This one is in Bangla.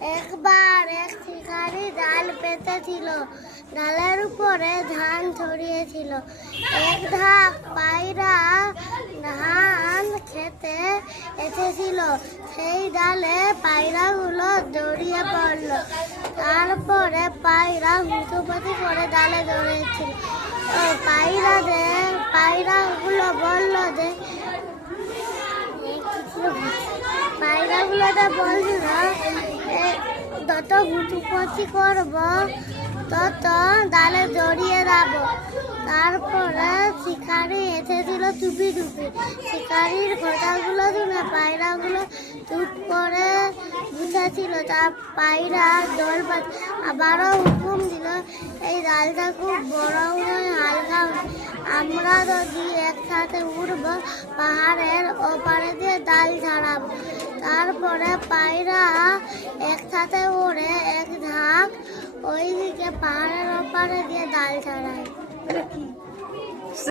একবার এক শিকারি ডাল পেতেছিল, ডালের উপরে ধান ছড়িয়েছিল। এক ঝাঁক পায়রা ধান খেতে এসেছিল, সেই ডালে পায়রাগুলো জড়িয়ে পড়লো। তারপরে পায়রা হুঁচুপাতি করে ডালে জড়িয়েছিল। পায়রাগুলো বললো যে পায়রাগুলোটা বলছিল যত হুঁচুপাতি করবো তত ডালে জড়িয়ে যাবো। তারপরে শিকারি এসেছিল চুপি চুপি। শিকারির কথাগুলো শুনে পায়রাগুলো চুপ করে বুঝেছিল। তা পায়রা জল আবারও হুকুম দিল, এই ডালটা খুব বড় নয়, হালকা, আমরা যদি একসাথে উঠবো পাহাড়ের ওপারে দিয়ে ডাল ছাড়াবো। তারপরে পায়রা একসাথে উড়ে এক ঝাঁক ওইদিকে পাহাড়ের ওপারে দিয়ে ডাল ছাড়ায়।